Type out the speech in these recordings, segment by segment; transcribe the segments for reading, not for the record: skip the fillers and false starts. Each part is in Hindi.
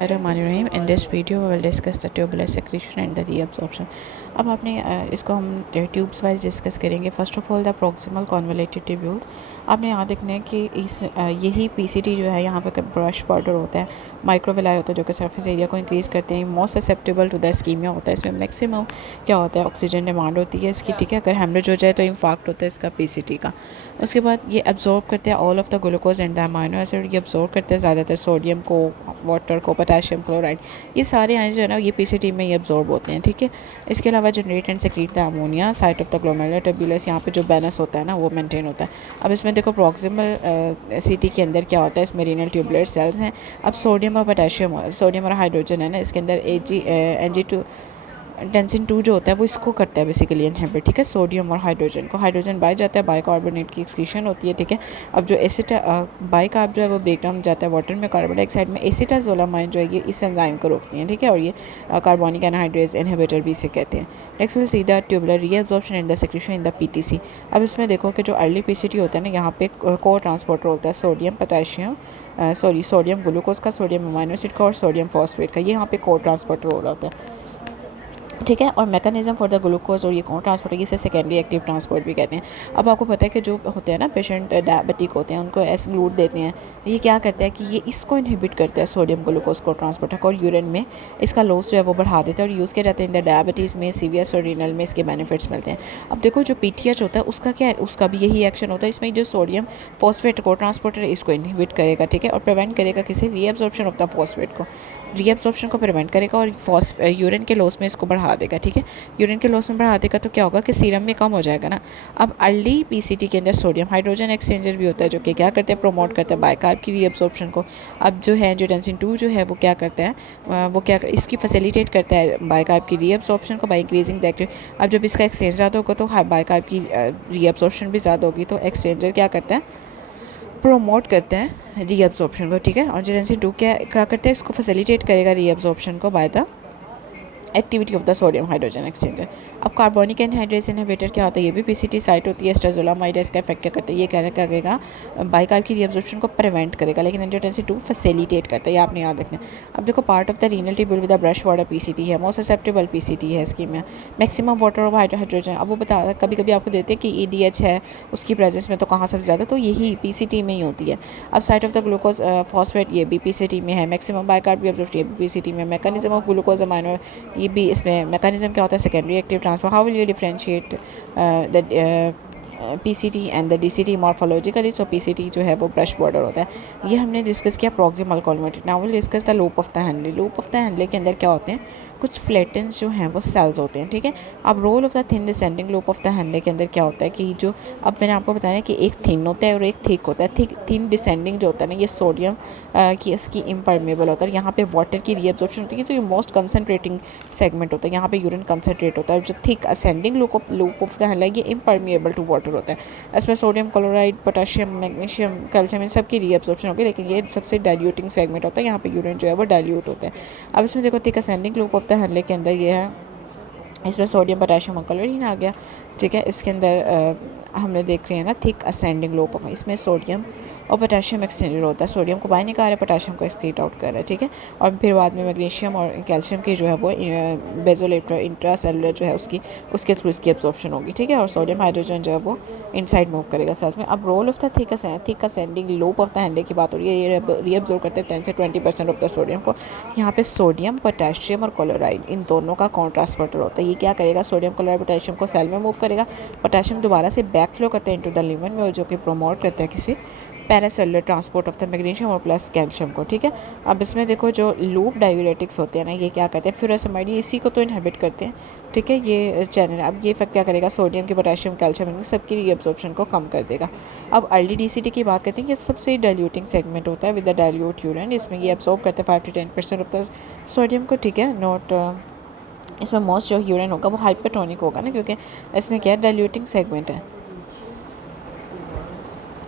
Bismillahirrahmanirrahim. In this video, we will discuss the tubular secretion and the reabsorption. अब आपने इसको हम ट्यूब्स वाइज डिस्कस करेंगे. First of all the proximal convoluted tubules. आपने यहाँ देखना है कि इस यही पीसीटी जो है यहाँ पे ब्रश बॉर्डर होता है, माइक्रोविलाई होता है जो कि सरफेस एरिया को इंक्रीज़ करते हैं. Most susceptible to the ischemia होता है. इसमें मैक्सिमम क्या होता है, ऑक्सीजन डिमांड होती है इसकी. ठीक है, अगर हेमरेज हो जाए तो इंफाक्ट होता है इसका पीसीटी का. उसके बाद ये एब्जॉर्ब करते हैं all of the glucose and the amino acid. ये एब्जॉर्ब करते हैं ज़्यादातर सोडियम को, वाटर को, पोटेशियम क्लोराइड, ये सारे आयंस जो है ना ये पीसीटी में ये एब्जॉर्ब होते हैं. ठीक है, इसके अलावा generate and secrete the ammonia site of the glomerular tubules. यहाँ पे जो बैलेंस होता है ना वो मेंटेन होता है. अब इसमें देखो प्रॉक्सिमल सीटी के अंदर क्या होता है, इसमें रीनल ट्यूबुलर सेल्स हैं. अब सोडियम और पोटेशियम, सोडियम और हाइड्रोजन है ना, इसके अंदर Ag2 टेंसिन 2 जो होता है वो इसको करता है बेसिकली इनहिबिट. ठीक है, सोडियम और हाइड्रोजन को. हाइड्रोजन बाई जाता है, बाइकार्बोनेट की एक्सक्रीशन होती है. ठीक है, अब जो बाइकार्ब जो है वो ब्रेक डाउन जाता है वाटर में, कार्बन डाइऑक्साइड में. एसिटाजोलामाइन जो है ये इस एंजाइम को रोकती हैं. ठीक है, और ये कार्बोनिक एनहाइड्रेज इनहिबिटर भी इसे कहते हैं. Next will see the tubular reabsorption and the secretion in the PTC. अब इसमें देखो कि जो अर्ली पीसीटी होता है ना, यहाँ पे को ट्रांसपोर्टर होता है सोडियम पोटेशियम सोडियम ग्लूकोज का, सोडियम अमाइनो एसिड का और सोडियम फॉस्फेट का. ये यहाँ पे को ट्रांसपोर्टर हो रहा होता है. ठीक है, और मैकेनिज्म फॉर द ग्लूकोज और ये कौन ट्रांसपोर्ट है, इसे सेकेंडरी एक्टिव ट्रांसपोर्ट भी कहते हैं. अब आपको पता है कि जो होते हैं ना पेशेंट डायबिटिक होते हैं उनको एस-ग्लूट देते हैं. ये क्या करता है कि ये इसको इनहिबिट करता है सोडियम ग्लूकोज को ट्रांसपोर्टर को, और यूरिन में इसका लॉस जो है वो बढ़ा देता है और यूज़ किया जाता है इन द डायबिटीज़ में, सीवियस और रीनल में इसके बेनिफिट्स मिलते हैं. अब देखो जो पीटीएच होता है उसका क्या है, उसका भी यही एक्शन होता है. इसमें जो सोडियम फॉस्फेट को ट्रांसपोर्टर इसको इनहिबिट करेगा. ठीक है, और प्रिवेंट करेगा किसी रीअब्जॉर्प्शन ऑफ द फॉस्फेट को, रीअब्जॉर्प्शन को प्रिवेंट करेगा और यूरिन के लॉस में इसको बढ़ा देगा. ठीक है, यूरिन के लॉस में बढ़ा देगा तो क्या होगा कि सीरम में कम हो जाएगा ना. अब अर्ली पीसीटी के अंदर सोडियम हाइड्रोजन एक्सचेंजर भी होता है जो कि क्या करते हैं, प्रमोट करते हैं बाइकार्ब की रीअब्जॉर्प्शन को. अब जो है एंजियोटेंसिन 2 जो है वो क्या करता है, इसकी फैसिलिटेट करता है बाइकार्ब की रीअब्जॉर्प्शन को बाय इंक्रीजिंग द एक्टिव. अब जब इसका एक्सचेंज ज़्यादा होगा तो बाइकार्ब की रीअब्जॉर्प्शन भी ज़्यादा होगी, तो एक्सचेंजर क्या करता है, प्रोमोट करते हैं रीअब्जॉर्प्शन को. ठीक है, एंजियोटेंसिन 2 क्या करता है, इसको फैसिलिटेट करेगा रीअब्जॉर्प्शन को by the activity of the sodium hydrogen exchanger. अब कार्बोनिक एनहाइड्रेज इनहिबिटर क्या होता है, ये भी पीसीटी साइट होती है. एस्ट्राजोलामाइड इसका इफेक्ट क्या करता है, ये क्या करेगा, बाइकार्ब की रीअब्जॉर्प्शन को प्रिवेंट करेगा, लेकिन एंजियोटेंसिन 2 फैसिलिटेट करता है. ये आपने याद रखना. अब देखो part of the renal tubule with the brush water PCT है, मोस्ट ससेप्टेबल पीसीटी है इसकी में. Maximum water of hydrogen. अब वो बता कभी कभी आपको देते हैं कि ईडीएच है उसकी प्रेजेंस में, तो कहाँ सबसे ज़्यादा, तो यही पीसीटी में ही होती है. अब site of the glucose phosphate ये भी पीसीटी में है. मैक्सिमम बाइकार्ब रीअब्जॉर्प्शन ये भी पीसीटी में. मैकेनिज्म ऑफ ग्लूकोज अमाइनो ये भी इसमें मैकेनिज्म क्या होता है, secondary active transfer. How will you differentiate the PCT and the DCT morphologically. So PCT जो है वो ब्रश बॉर्डर होता है. ये हमने डिस्कस किया proximal convoluted. Now will discuss the loop of the handle. Loop of the Henle के अंदर क्या होते हैं, कुछ फ्लेटेंस जो हैं वो सेल्स होते हैं. ठीक है, अब role of the thin descending loop of the Henle के अंदर क्या होता है कि जो, अब मैंने आपको बताया कि एक थिन होता है और एक थिक होता है. थिन डिसेंडिंग जो होता है ना, ये सोडियम की इसकी इम्परमेबल होता है. यहाँ पे वाटर की रीअब्जॉर्प्शन होती है, तो ये मोस्ट कंसनट्रेटिंग सेगमेंट होता है. यहाँ पे यूरिन कंसनट्रेट होता है. जो thick ascending loop of the handle ये इम्परमेबल टू वाटर होता है. इसमें sodium chloride, potassium, magnesium, calcium इन सब की रीअब्जॉर्प्शन होगी, लेकिन ये सबसे डाइल्यूटिंग सेगमेंट होता है. यहाँ पे यूरिन जो है वो डाइल्यूट होता है. अब इसमें देखो thick ascending loop of the Henle के अंदर ये है, इसमें सोडियम पोटेशियम और क्लोरीन आ गया. ठीक है, इसके अंदर हमने देख रहे हैं ना थिक असेंडिंग लूप ऑफ, इसमें सोडियम और पोटेशियम एक्सचेंजर होता है. सोडियम को बाहर निकाल रहा है, पोटेशियम को एक्सक्रीट आउट कर रहा है. ठीक है, और फिर बाद में मैग्नीशियम और कैल्शियम की जो है वो बेजोलेटर इंट्रासेलुलर जो है उसके थ्रू इसकी एब्जॉर्प्शन होगी. ठीक है, और सोडियम हाइड्रोजन जो है वो इनसाइड मूव करेगा सेल्स में. अब role of the thick ascending loop of the Henle की बात हो रही है. ये रीअब्जॉर्ब करते हैं 10 से 20% ऑफ द सोडियम को. यहाँ पे सोडियम, पोटेशियम और क्लोराइड इन दोनों का कौन ट्रांसपोर्टर होता है. ये क्या करेगा, सोडियम क्लोराइड पोटेशियम को सेल में मूव करेगा. पोटेशियम दोबारा से बैक फ्लो करता है इनटू द लिवर में, जो कि प्रोमोट करता है किसी पैरासेलुलर ट्रांसपोर्ट ऑफ द मैग्नीशियम और प्लस कैल्शियम को. ठीक है, अब इसमें देखो जो लूप डायूरेटिक्स होते हैं ना, ये क्या करते हैं, फ्यूरासेमाइड इसी को तो इनहिबिट करते हैं. ठीक है, ये चैनल. अब ये इफेक्ट क्या करेगा, सोडियम की, पोटेशियम, कैल्शियम इन सब की रीअब्जॉर्प्शन को कम कर देगा. अब अर्ली डीसीटी की बात करते हैं. ये सबसे डाइल्यूटिंग सेगमेंट होता है विद द डाइल्यूट यूरिन. इसमें ये एब्जॉर्ब करते हैं 5 to 10% ऑफ द सोडियम को. ठीक है, नोट इसमें मोस्ट जो यूरिन होगा वो हाइपरटोनिक होगा ना, क्योंकि इसमें क्या डाइल्यूटिंग सेगमेंट है.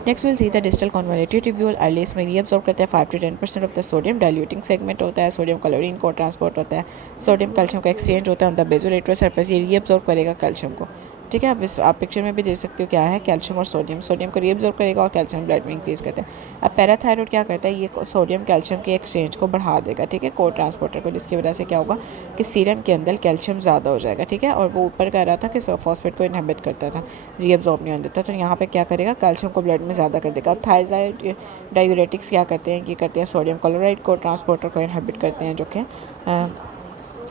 Next will see the distal convoluted tubule. Early इसमें रीअब्जॉर्ब करते हैं 5 to 10% of the sodium. Diluting segment होता है. सोडियम क्लोरीन को ट्रांसपोर्ट होता है. सोडियम कैल्शियम का एक्सचेंज होता है ऑन द बेसोलेटरल सरफेस. ये रीअब्जॉर्ब करेगा कैल्शियम को. ठीक है। आप पिक्चर में भी देख सकते हो क्या है, कैल्शियम और सोडियम। सोडियम को रीअब्जॉर्ब करेगा और कैल्शियम ब्लड में इंक्रीज़ करता है। अब पैराथायरॉयड क्या करता है, ये सोडियम कैल्शियम के एक्सचेंज को बढ़ा देगा, ठीक है, को ट्रांसपोर्टर को, जिसकी वजह से क्या होगा कि सीरम के अंदर कैल्शियम ज़्यादा हो जाएगा, ठीक है। और वो ऊपर कह रहा था कि फॉस्फेट को इनहिबिट करता था, रीअब्जॉर्ब नहीं होने देता, तो यहाँ पर क्या करेगा, कैल्शियम को ब्लड में ज़्यादा कर देगा। अब थायराइड डायूरेटिक्स क्या करते हैं, ये करते हैं सोडियम क्लोराइड को ट्रांसपोर्टर को इनहिबिट करते हैं, जो कि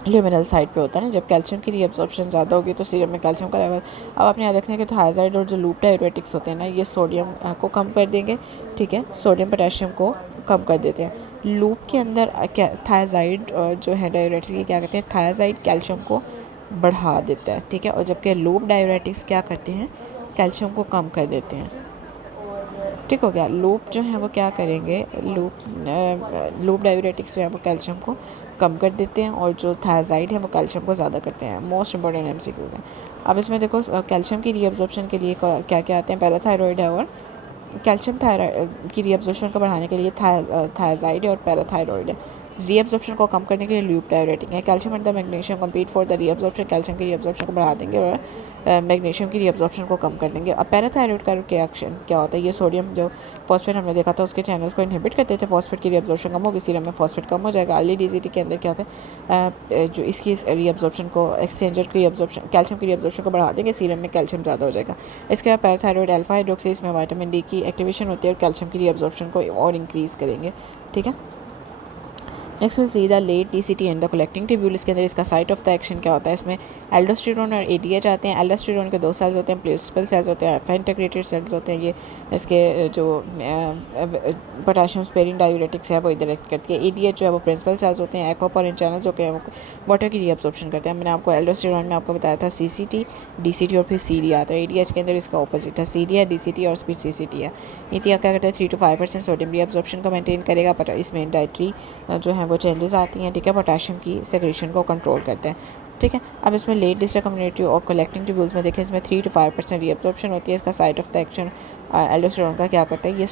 ल्यूमिनल साइड पे होता है ना। जब कैल्शियम की रीअब्जॉर्प्शन ज़्यादा होगी तो सीरम में कैल्शियम का लेवल, अब आपने याद रखना है कि थायराइड और जो लूप डायूरेटिक्स होते हैं ना, ये सोडियम को कम कर देंगे, ठीक है, सोडियम पोटेशियम को कम कर देते हैं। लूप के अंदर थायराइड जो है डायूरेटिक्स, ये क्या करते हैं, थायराइड कैल्शियम को बढ़ा देता है, ठीक है, और जबकि लूप डायूरेटिक्स क्या करते हैं, कैल्शियम को कम कर देते हैं, ठीक हो गया। लूप जो है वो क्या करेंगे, लूप डायूरेटिक्स जो है वो कैल्शियम को कम कर देते हैं और जो थायराइड है वो कैल्शियम को ज़्यादा करते हैं। मोस्ट इंपॉर्टेंट एमसीक्यू है। अब इसमें देखो कैल्शियम की रीअब्जॉर्प्शन के लिए क्या क्या आते हैं, पैराथायरॉयड है, और कैल्शियम थायराइड की रीअब्जॉर्प्शन को बढ़ाने के लिए थायराइड और पैराथायरॉयड है। रीअब्जॉर्प्शन को कम करने के लिए लूप डायूरेटिक है। Calcium and the magnesium compete for the reabsorption, calcium की रीअब्जॉर्प्शन को बढ़ा देंगे और मैग्नीशियम की रीअब्जॉर्प्शन को कम कर देंगे। अब पैराथायरॉयड का क्या एक्शन क्या होता है, ये सोडियम जो फॉस्फेट हमने देखा था उसके चैनल्स को इनहिबिट करते थे, फॉस्फेट की रीअब्जॉर्प्शन कम होगी, सीरम में फॉस्फेट कम हो जाएगा। अर्ली डीजीटी के अंदर क्या होता है, जो इसकी रीअब्जॉर्प्शन को, एक्सचेंजर की रीअब्जॉर्प्शन, कैल्शियम की रीअब्जॉर्प्शन को बढ़ा देंगे, सीरम में कैल्शियम ज़्यादा हो जाएगा। इसके बाद पैराथायरॉयड अल्फा हाइड्रोक्सी में विटामिन डी की एक्टिवेशन होती है और कैल्शियम की रीअब्जॉर्प्शन को और इंक्रीज़ करेंगे, ठीक है। Next will see the late DCT and the collecting tubule. इसके अंदर इसका साइट ऑफ द एक्शन क्या होता है, इसमें एल्डोस्टेरोन और एडीएच आते हैं। एल्डोस्टेरोन के दो सेल्स होते हैं, प्रिंसिपल सेल्स होते हैं, अल्फा इंटीग्रेटेड सेल्स होते हैं। ये इसके जो पोटेशियम स्पेरिंग डायूरेटिक्स है वो इधर एक्ट करती है। एडीएच जो है वो प्रिंसिपल सेल्स होते हैं, एक्वापोरिन चैनल्स जो कि वाटर की रीअब्सॉर्प्शन करते हैं। मैंने आपको एल्डोस्टेरोन में आपको बताया था सीसीटी, डीसीटी और फिर सीडी आता है। एडीएच के अंदर इसका ऑपोजिट है, सीडी है, डीसीटी और फिर सीसीटी है। ये क्या करता है, 3 to 5% सोडियम रीअब्सॉर्प्शन को मेंटेन करेगा, पर इसमें डाइटरी जो है वो चेंजेस आती हैं, ठीक है, पोटेशियम की सेक्रेशन को कंट्रोल करते हैं, ठीक है। अब इसमें लेट डिस्टर कम्युनिटी और कलेक्टिंग ट्यूब्यूल्स में देखें, इसमें 3 to 5% रीअब्सॉर्प्शन होती है। इसका side of the action aldosterone का क्या करता है, ये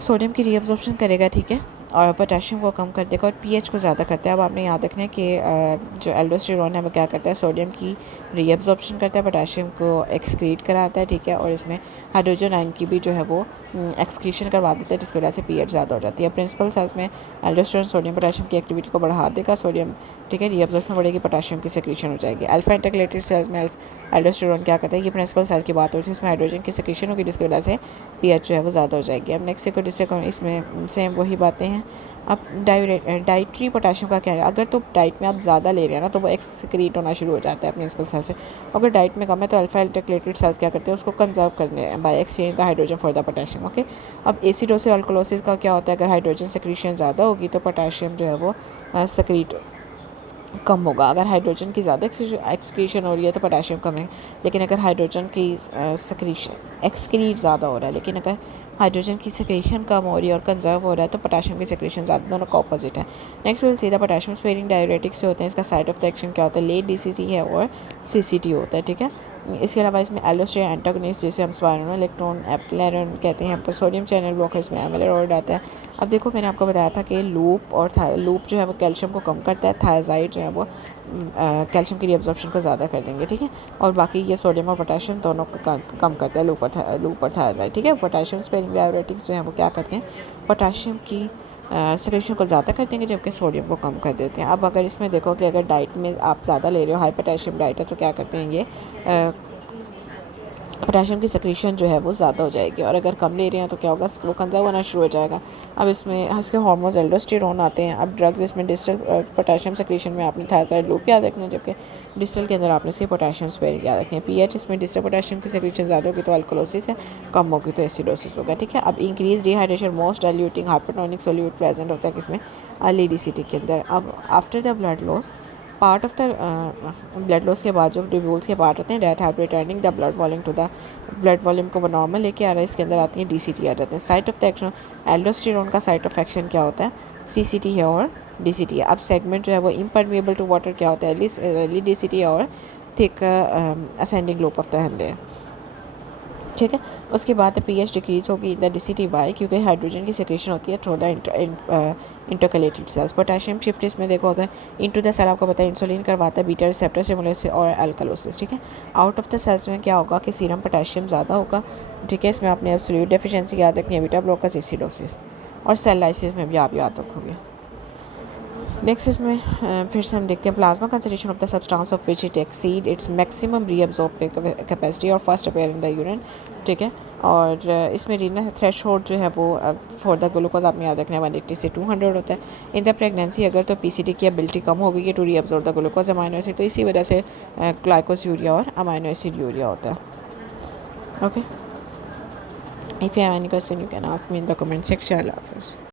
सोडियम की रीअब्सॉर्प्शन करेगा, ठीक है, और पोटेशियम को कम कर देगा और पीएच को ज़्यादा करता है। अब आपने याद रखना है कि जो एल्डोस्टेरोन है वो क्या करता है, सोडियम की रीअब्सॉर्प्शन करता है, पोटेशियम को एक्सक्रीट कराता है, ठीक है, और इसमें हाइड्रोजन आयन की भी जो है वो एक्सक्रीशन करवा देता है, जिसकी वजह से पीएच ज़्यादा हो जाती है। प्रिंसिपल सेल्स में एल्डोस्टेरोन सोडियम पोटेशियम की एक्टिविटी को बढ़ा देगा, सोडियम, ठीक है, रीअब्सॉर्प्शन बढ़ेगी, पोटेशियम की सेक्रेशन हो जाएगी। अल्फा इंटीग्रेटेड सेल्स में एल्डोस्टेरोन क्या करता है, ये प्रिंसिपल सेल की बात होती है, इसमें हाइड्रोजन की सेक्रेशन होगी, जिसकी वजह से पीएच जो है वो ज़्यादा हो जाएगी। अब नेक्स्ट इसमें सेम वही बातें हैं। अब डाइट्री पोटेशियम का क्या है, अगर तो डाइट में आप ज़्यादा ले रहे हैं ना तो वो एक्सक्रीट होना शुरू हो जाता है प्रिंसिपल सेल से। अगर डाइट में कम है तो अल्फा इंटीग्रेटेड सेल्स क्या करते हैं, उसको कंजर्व करने by exchange the hydrogen for the potassium, okay. अब एसिडोसिस अल्कोलोसिस का क्या होता है, अगर हाइड्रोजन सेक्रेशन ज़्यादा होगी तो पोटेशियम जो है वो सेक्रेट कम होगा। अगर हाइड्रोजन की ज़्यादा एक्सक्रीशन हो रही है तो पोटेशियम कम है, लेकिन अगर हाइड्रोजन की एक्सक्रीट ज़्यादा हो रहा है, लेकिन अगर हाइड्रोजन की सेक्रेशन कम हो रही है और कंजर्व हो रहा है तो पोटेशियम की सेक्रेशन ज़्यादा, दोनों का ऑपोजिट है। नेक्स्ट विल सीधा पोटेशियम स्पेरिंग डायूरेटिक्स से होते हैं, इसका साइड ऑफ द एक्शन क्या होता है, लेट डीसीटी है और सीसीटी होता है, ठीक है। इसके अलावा इसमें एलोस्टेरोन एंटागोनिस्ट जिसे हम स्पाइरोनोलेक्ट्रोन एप्लेरन कहते हैं, पर सोडियम चैनल ब्लॉकर इसमें एमिलेरॉइड आता है। अब देखो मैंने आपको बताया था कि लूप जो है वो कैल्शियम को कम करता है, थायराइड जो है वो कैल्शियम की रीअब्सॉर्प्शन को ज़्यादा कर देंगे, ठीक है, और बाकी ये सोडियम और पोटेशियम दोनों को कम करता है लूप और थायराइड, ठीक है। पोटेशियम स्पेरिंग डायूरेटिक्स जो है वो क्या करते हैं, पोटेशियम की सेक्रेशन को ज़्यादा कर देंगे, जबकि सोडियम को कम कर देते हैं। अब अगर इसमें देखो कि अगर डाइट में आप ज़्यादा ले रहे हो, हाई पोटेशियम डाइट है, तो क्या करते हैं ये पोटेशियम की सेक्रेशन जो है वो ज़्यादा हो जाएगी, और अगर कम ले रहे हैं तो क्या होगा, वो कंजर्व होना शुरू हो जाएगा। अब इसमें इसके हार्मोन्स एल्डोस्टेरोन आते हैं। अब ड्रग्स इसमें डिस्टल पोटेशियम सेक्रेशन में आपने थायराइड लूप याद रखना है, जबकि डिस्टल के अंदर आपने सिर्फ पोटेशियम स्पेरिंग याद रखनी है। पीएच इसमें डिस्टल पोटेशियम की सेक्रेशन ज़्यादा होगी तो अल्कोलोसिस है, कम होगी तो एसिडोसिस होगा, ठीक है। अब increase dehydration most diluting hypertonic solute present होता है किसमें, एलईडीसीटी के अंदर। अब after the blood loss part of the blood loss के बाद जो ट्यूब्यूल्स के पार्ट होते हैं that have returning the blood volume to the blood volume को वो नॉर्मल लेके आ रहा है, इसके अंदर आती है डीसीटी आ जाते हैं। Site of the action aldosterone का साइट ऑफ एक्शन क्या होता है, सीसीटी है और डीसीटी है। अब सेगमेंट जो है वो इम्परमिएबल टू वाटर क्या होता है, एली डीसीटी और thick ascending loop of the hand है, ठीक है। उसके बाद pH डिक्रीज होगी द DCTY क्योंकि हाइड्रोजन की सिक्रेशन होती है through the intercalated cells. Potassium shift इसमें देखो अगर इनटू द सेल आपको पता है इंसुलिन करवाता है बीटा रिसेप्टर स्टिमुलस और अल्कलोसिस, ठीक है। आउट ऑफ द सेल्स में क्या होगा कि सीरम पोटेशियम ज़्यादा होगा, ठीक है। इसमें आपने एब्सोल्यूट डेफिशिएंसी याद रखनी है, बीटा ब्लॉकर्स, एसिडोसिस और सेल लाइसिस में भी आप याद रखोगे। नेक्स्ट इसमें फिर से हम देखते हैं plasma concentration of the substance of which it exceed its maximum reabsorptive capacity और first appear in the urine, ठीक है। और इसमें रीनल थ्रेशोल्ड जो है वो फॉर द ग्लूकोज आपने याद रखना है 180 से 200 होता है। इन द प्रेगनेंसी अगर तो पीसीटी की एबिलिटी कम होगी कि to reabsorb the glucose amino acid, तो इसी वजह से ग्लाइकोस यूरिया और अमाइनो एसिड यूरिया होता है। Okay, if you have any question you can ask me in the comment section. अल्लाह हाफ़िज़।